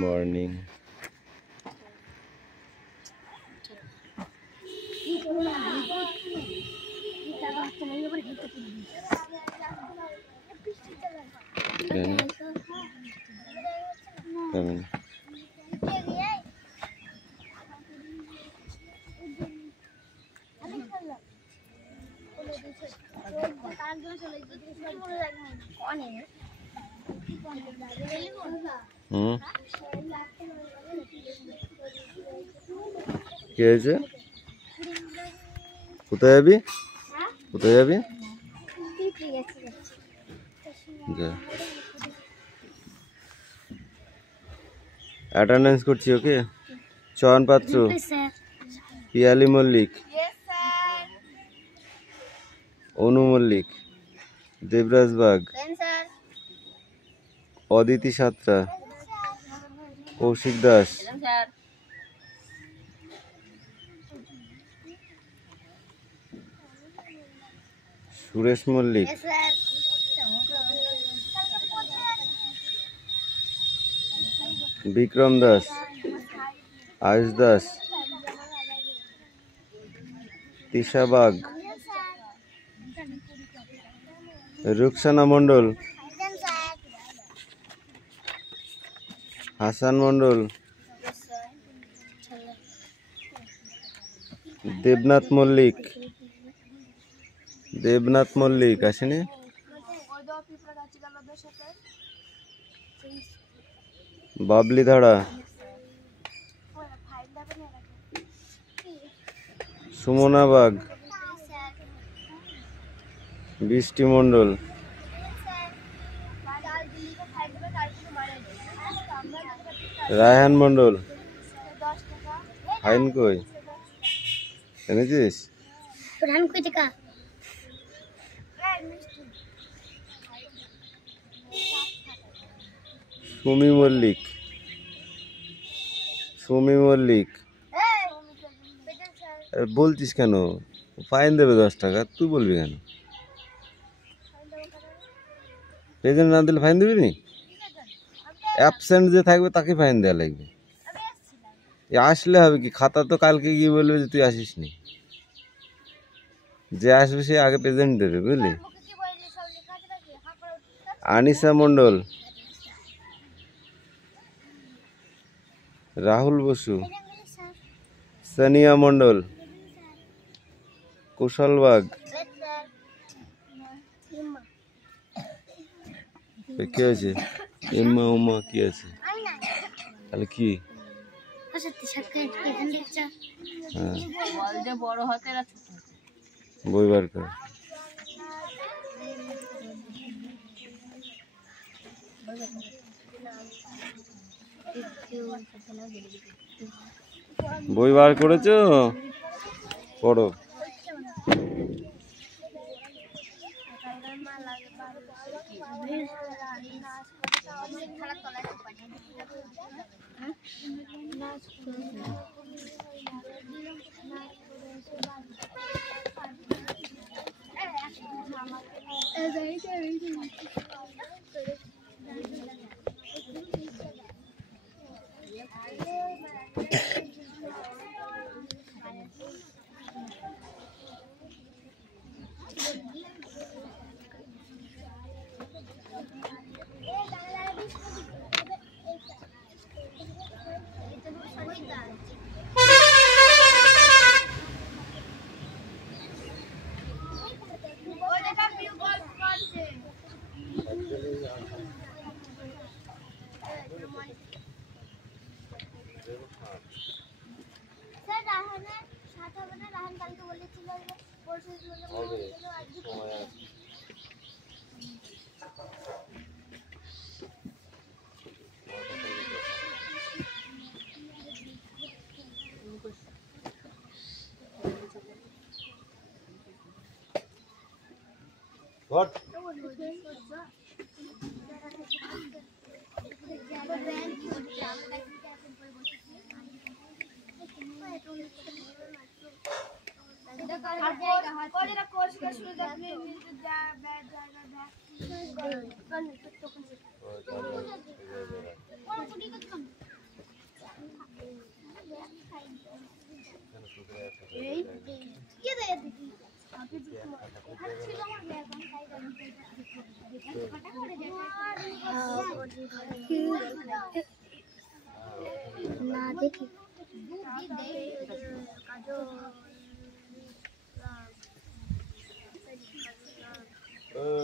মর্নিং। কি হয়েছে? কোথায় যাবি? কোথায় যাবি? অ্যাটেন্ডেন্স করছি। ওকে। চয়ন পাত্র, পিয়ালি মল্লিক, অনু মল্লিক, দেবরাজ বাগ, অদিতি সাত্রা, কৌশিক দাস, সুরেশ মল্লিক, বিক্রম দাস, আয়ুষ দাস, তিশা বাগ, রুকসানা মন্ডল, হাসান মন্ডল, দেবনাথ মল্লিক। দেবনাথ মল্লিক আসেনি? বাবলি ধাড়া, সুমনা বাগ, বৃষ্টি মন্ডল, রায়হান মন্ডল। ফাইন কই এনেছিস? সুমি মল্লিক, সুমি মল্লিক। বলছিস কেন? ফাইন দেবে 10 টাকা, তুই বলবি কেন? প্রেজেন্ট না দিলে ফাইন দিবি নি? অ্যাবসেন্ট যে থাকবে তাকে ফাইন দেওয়া লাগবে। আসলে হবে কি, খাতা তো কালকে গিয়ে বলবে যে তুই আসিস নি। যে আসবে সে আগে প্রেজেন্ট দেবে, বুঝলি? আনিসা মন্ডল, রাহুল বসু, সানিয়া মন্ডল, কুশল বাগ। কি আছে? এম্মা উম্মা কি আছে? তাহলে কি? বই বার কর। বই বার করেছো? পড়ো। What? না দেখি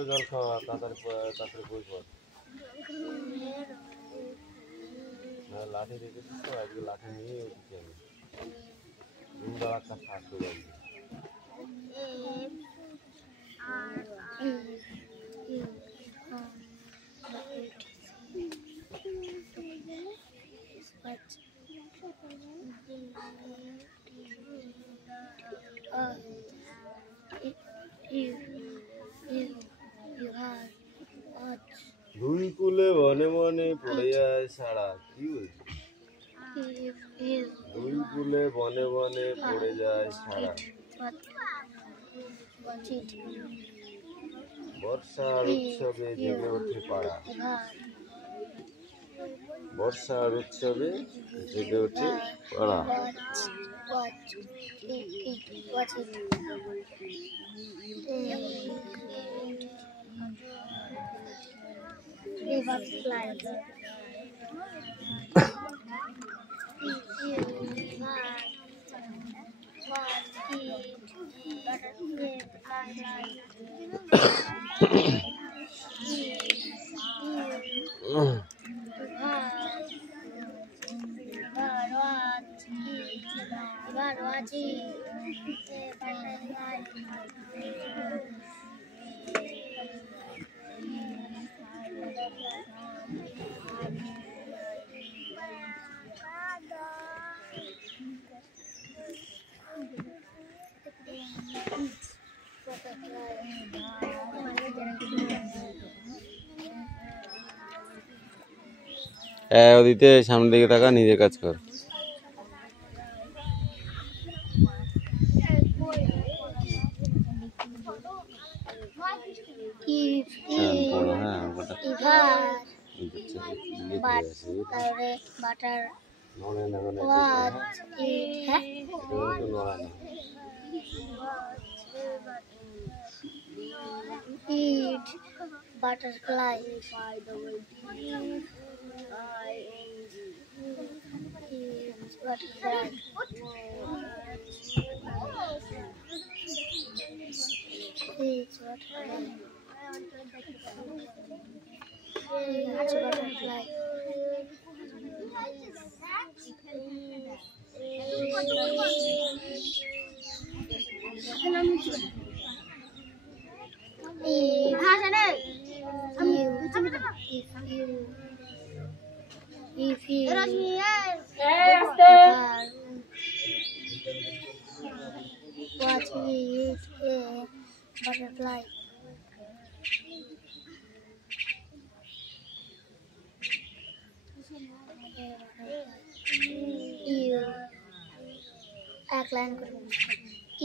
জল খাওয়া তাড়াতাড়ি বই পড়। লাঠি রেখেছিস তো, আজকে লাঠি নিয়ে উঠেছি আমি। দুবার একটা ফাঁক হয়ে যাবে। দুই কুলে বনে বনে পড়ে যায় সারা, কি বলছিস? দুই কুলে বনে বনে পড়ে যায় সারা, বর্ষার উৎসবে জেগে ওঠে পাড়া, বর্ষার উৎসবে জেগে ওঠে পাড়া। ওদিকে সামনের দিকে তাকা, নিজের কাজ কর। Butterfly. Butterfly. Butterfly. If you what we eat a butterfly. You এক লাইন করে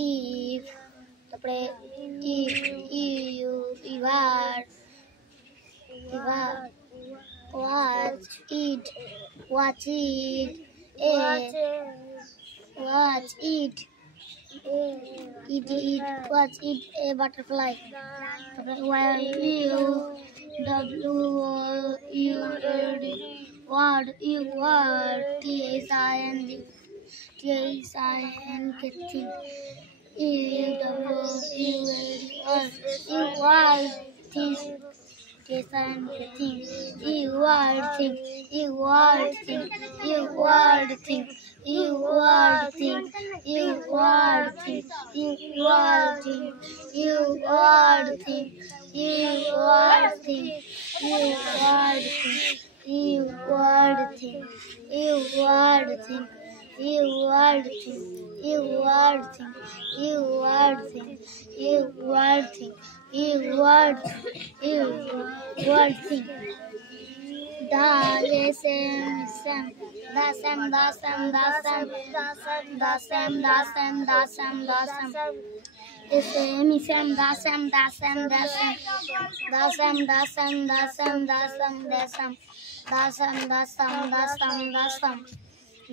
if তারপরে if you watch it watch it watch it a butterfly. While you word T-H-I-N-G thing.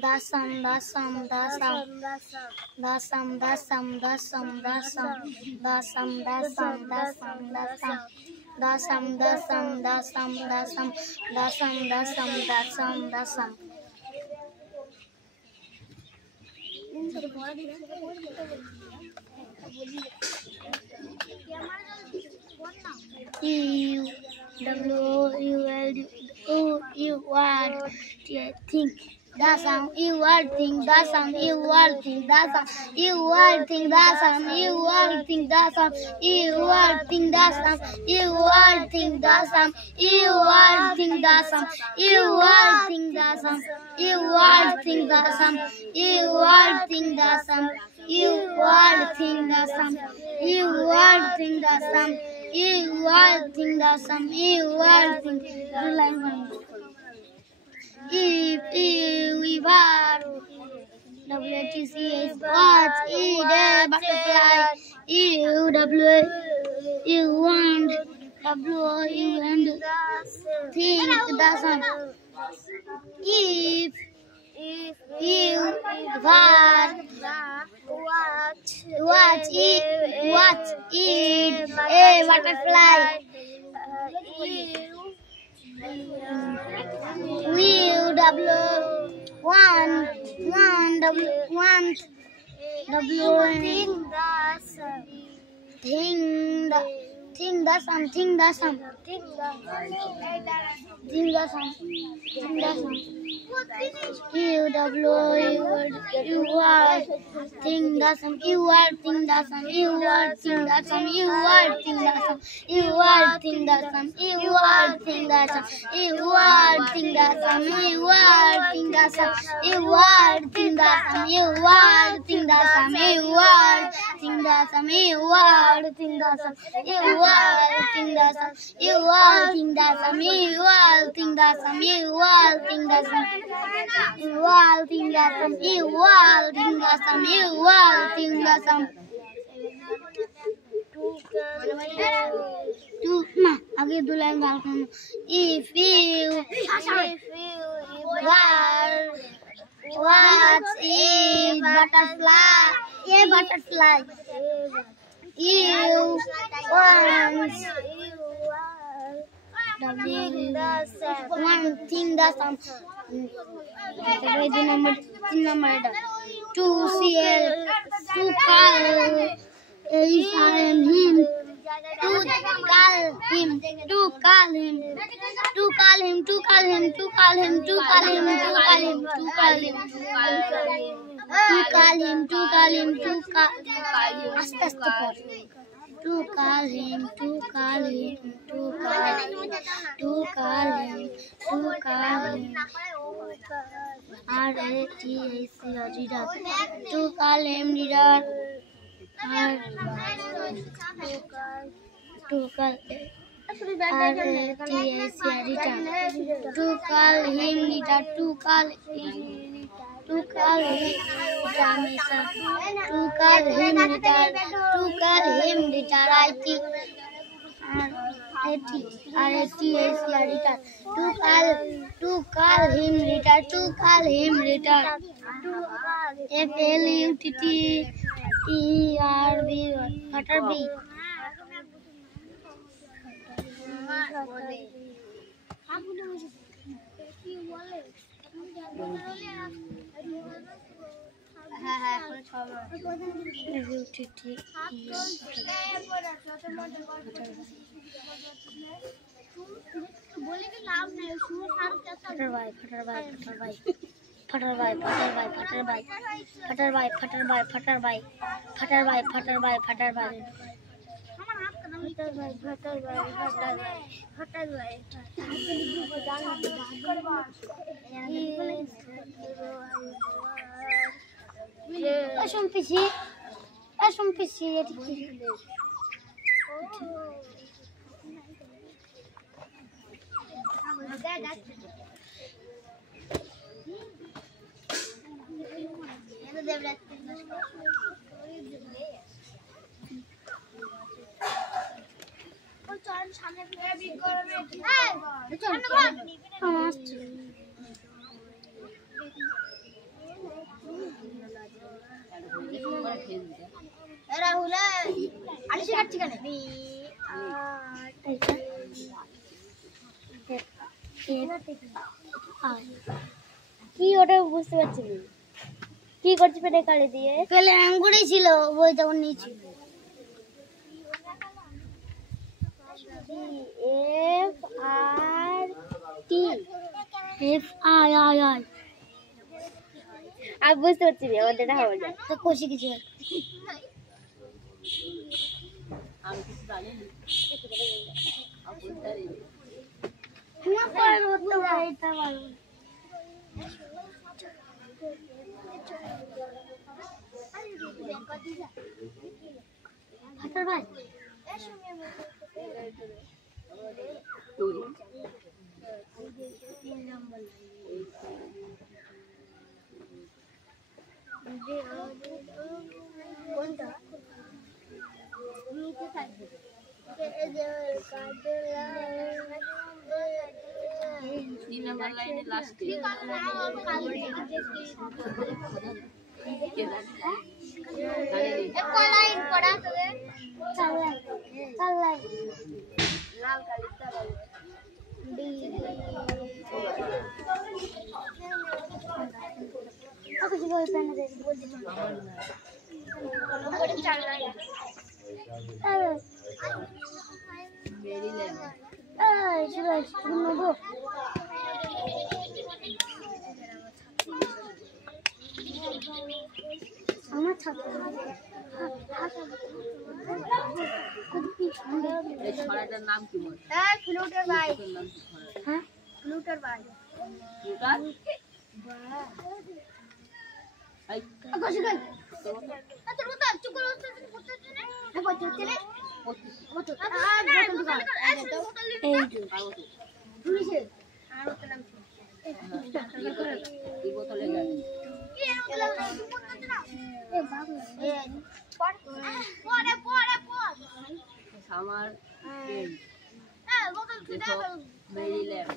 dasam dasam dasam dasam dasam dasam dasam dasam dasam dasam dasam dasam dasam dasam dasam dasam dasam dasam dasam U W U L U U R think dasam U R think dasam U R think dasam U R think dasam U R think dasam U R think dasam U R think dasam U R think dasam U R think dasam U R think dasam U R think dasam U R think dasam U R think dasam You are think dasam. You are think if are WTC is what butterfly. You want you and think dasam. If you are watch eat a butterfly. W one think dasam You are think dasam you are think dasam you are think dasam you are think dasam you are think dasam you are think dasam you are think dasam you are think dasam you are think dasam you are think dasam you are think dasam you are think dasam you are think dasam you are think dasam you are think dasam you are think dasam You all think dasam, you all think dasam, you all think dasam. आगे दो लाइन बालकन. If you were watch a butterfly, you want one thing dasam. Number 2 CL to call him to call him to call him to call him to call him to call him to call him to call him to call him to call him to call him to call aste to call him to call him to call him to call him to call him RATIC reader to call him reader to call RATIC reader to call him reader to call him to call him Ramesa to call him reader to call him reader RATIC reader to call him reader to call him reader FLUTTERB Butterby Es un PC. কি ওটা বুঝতে পারছি না। কি করছি পেটে কালি দিয়ে? পেলে আঙ্গুরই ছিল, বই তখন নিয়েছি। F R T, F I I I. আর বুঝতে পারছি না, আমাদের এটা হবে না তো কোশি কিছু। আমি কিছু জানি না। না পারবো তো এটা পারবো। হাতার ভাই কোনটা নিচে থাকবে তিন নাম্বার লাইনে লাস্টে লাইন পড়া তবে চার লাইন লাল কালিটা ডি aku juga pengen dari bodi bodi চার line very level sudah nunggu আমার ছাত্র এই ছড়াটার নাম কি বল? হ্যাঁ ফ্লুটার ভাই। হ্যাঁ ফ্লুটার ভাই। ফ্লুটার ভাই কত গেল? তোর মত চুপ করে বসতে না। হ্যাঁ বসতে না। বসতে আর বোতল দিবা। এই যে পুলিশে আর ওর নাম কি? এই বোতলে গেল। কি এর বোতলে বসতে না। এ বাবু এ পড়ে আমার হ্যাঁ বোতল ছিটা মেরি ল্যাব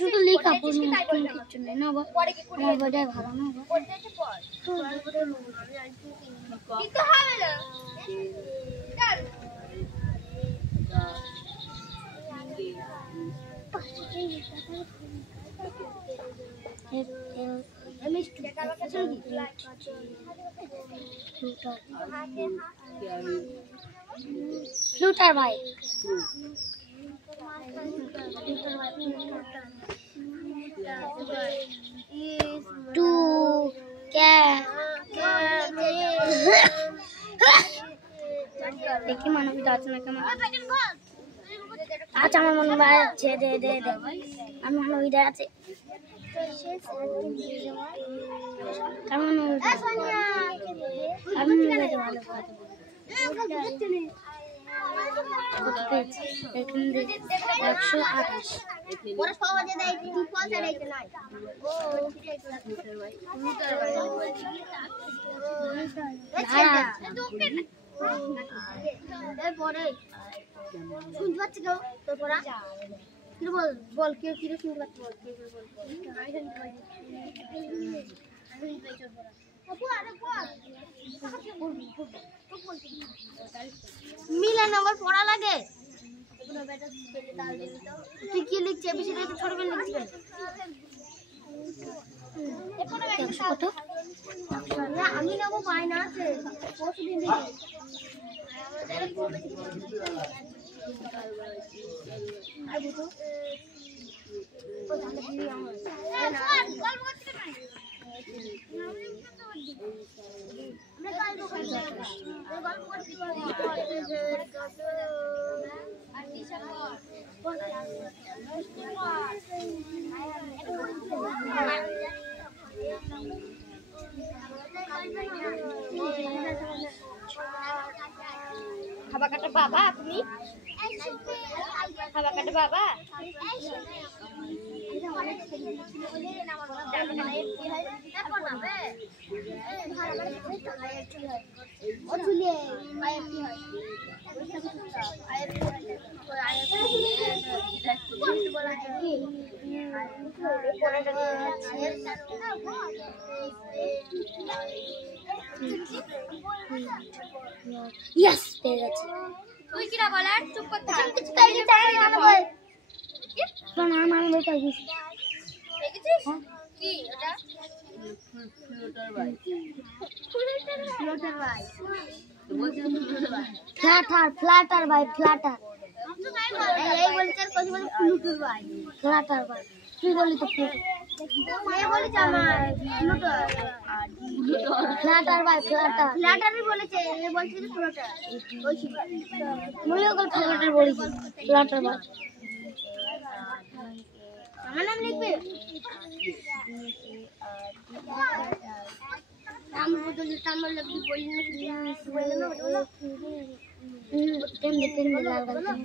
শুধু লেখা পড়ি কিছু নেই না আমার বড় ভালো না কিন্তু হবে না फ्लूटर भाई टू क्या देखिए मानो भी दाच ना कमा आज আমার মনে হয় আছে দে দে দে আমি মনে হয় ইধর আছে কেমন হবে সোনিয়া আমি ভালো ভালো কত পেজ এখানে 128 ওরা সবাই যে দেয় তুই পয়সা দিতে নাই ও ফ্লুটার ভাই এই পরে শুনতে পাচ্ছি তো তোর পড়া কি বল বল কি কি শুনতে পাচ্ছি বল কি বল আপু আরে পড় মিলা নাম্বার পড়া লাগে তুই কি লিখছিস বেশি করে ছোট করে লিখছিস কত না আমি নেব পাই না আছে পরশুদিন দেখি আর বুঝো ও তাহলে দিবি আমার না গল্প করতে নাই আমরা গল্প করতে গল্প করতে আর কি সব খাবা কাটা বাবা আপনি খাবা কাটা বাবা Yes, পেয়ে গেছি। তুই কি না বলার চুপ করতে থাক। কিছু তাইলে চাই না বল। তো না মান বলতে গেছি। দেখেছিস? কি ওটা? Floater by. Flutter by flutter. এই বলতে আর কথা বলে ফ্লুটার বাই। Flutter by. তুই বলি তো ফ্লুটার। मैं बोली আমার ফ্লুটার ফ্ল্যাটার বাই ফ্ল্যাটার ফ্ল্যাটারই বলেছে এ বলছে যে ফ্লুটার বলছি মইও কল ফ্ল্যাটার বলেছি ফ্ল্যাটার বাই আমার নাম লিখবে নাম বদলে নাম লিখবি বলি না বলি না বলো টেন লাল লাল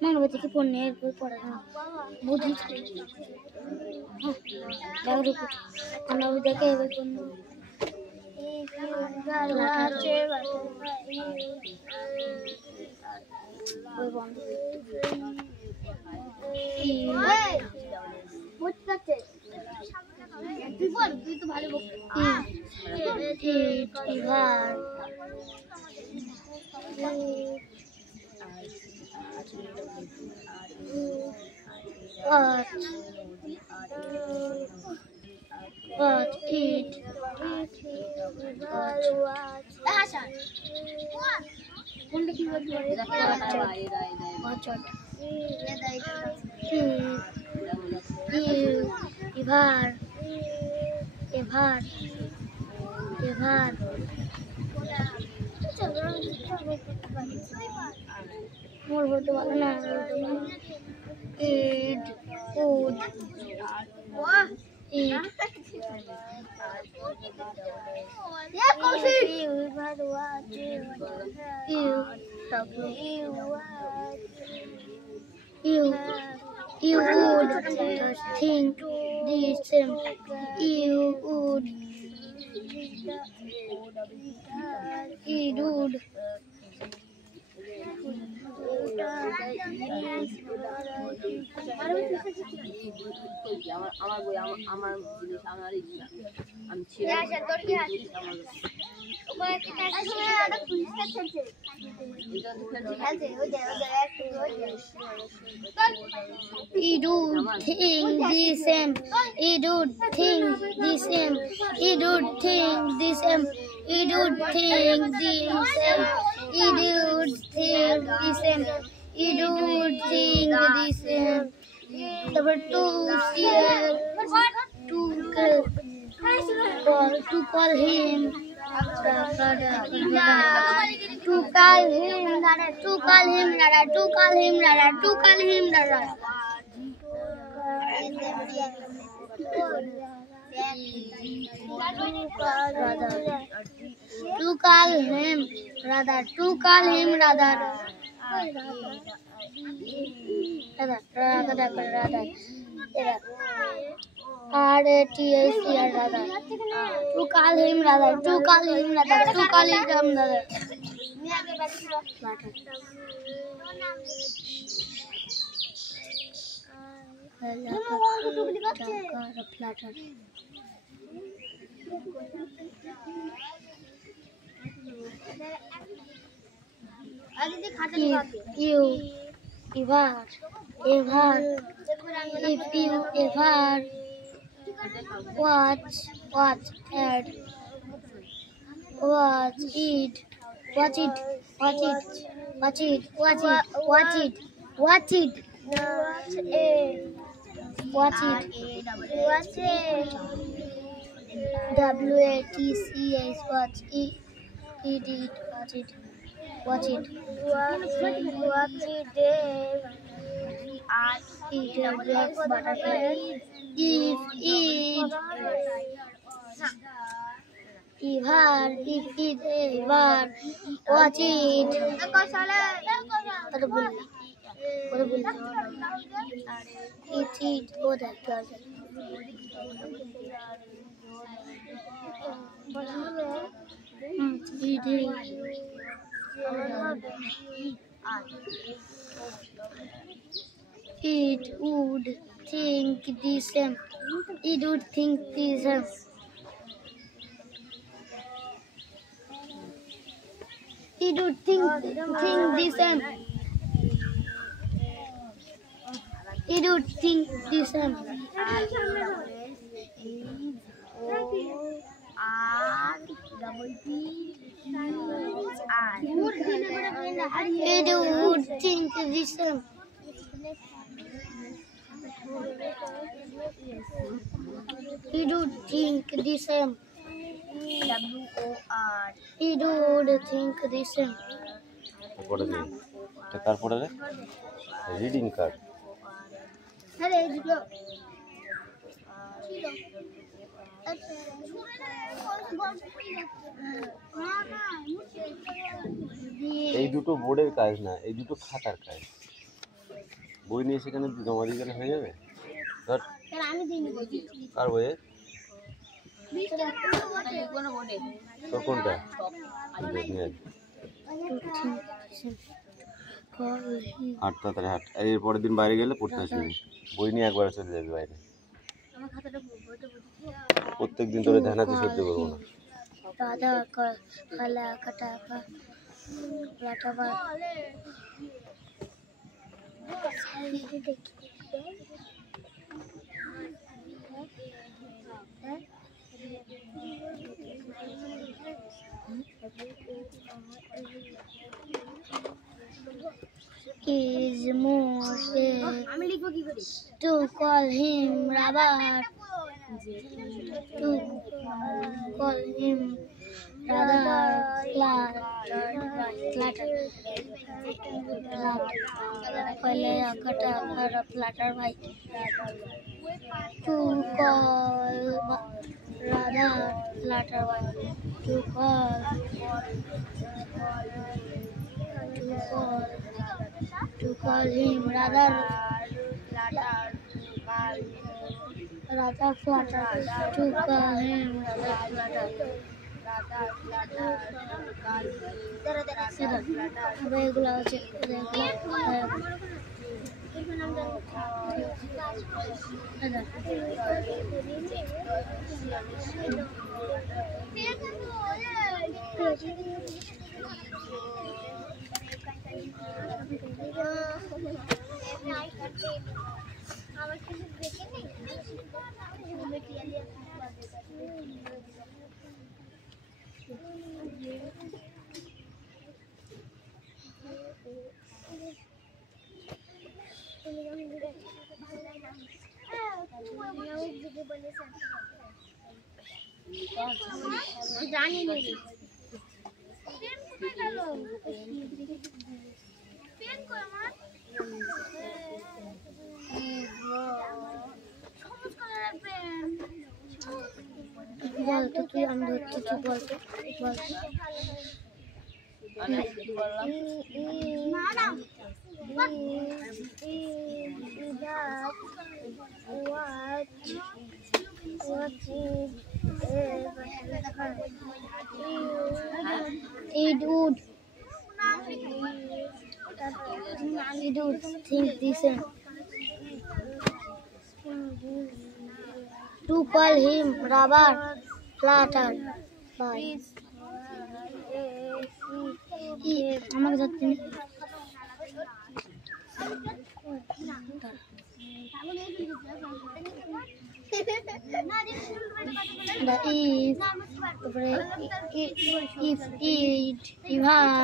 mana baca ke phone ne pora na budhi baru ku ana udah ke phone What eat more what eat food eat yeah Kaushik you would think the same you would আমার বই আমার জিনিস আমার ইচ্ছা আমি ছিল he do think the same he do think the same he do think the same he do think the same he do think the same he do think the same number 2 to call him R-A-T-I-C-R rather. To call him rather. To call him rather. To call him rather. Flatter. You ever if you ever watch it W-A-T-C-H watch it It attracts butterflies. If it ever watch it. It what it would think the same. It would think the same. It would think the same. It would think the same. It would think the same. It would think the same. It would think the same. পড়ে দে এটা কার পড়ে রে reading card আরে এগুলো এই দুটো বোর্ডের কাজ না, এই দুটো খাতার কাজ। বই নিয়ে সেখানে জমা দিয়ে গেলে হয়ে যাবে। ধর কার বইয়ে তোর কোনটা নিয়ে আয়। হাঁটতে তাহলে হাঁট, এর পরের দিন বাইরে গেলে পড়তে আসবি, বই নিয়ে একবার চলে যাবি বাইরে। প্রত্যেক দিন তোরে ধ্যানাতে সহ্য করবো না। রাধা কালা কাটা কাটা is more to call him Robert, to call him rather flatter पहले कटा फ्लैटर भाई to call rather flatter भाई to call him rather flatter to call him rather এগুলো হচ্ছে আমার কিছু দেখে নেই জানি না বল তো তুই আমি ধরতে তুই বল তো বল It would think the same. To call him Robert flatter by আমাকে ধরতে নেই if it ever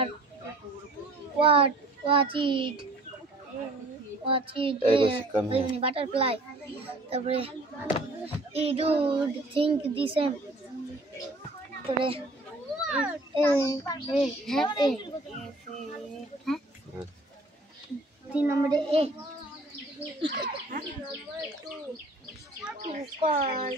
watch it butterfly তারপরে it would think the same তারপরে তিন নম্বরে Number 2.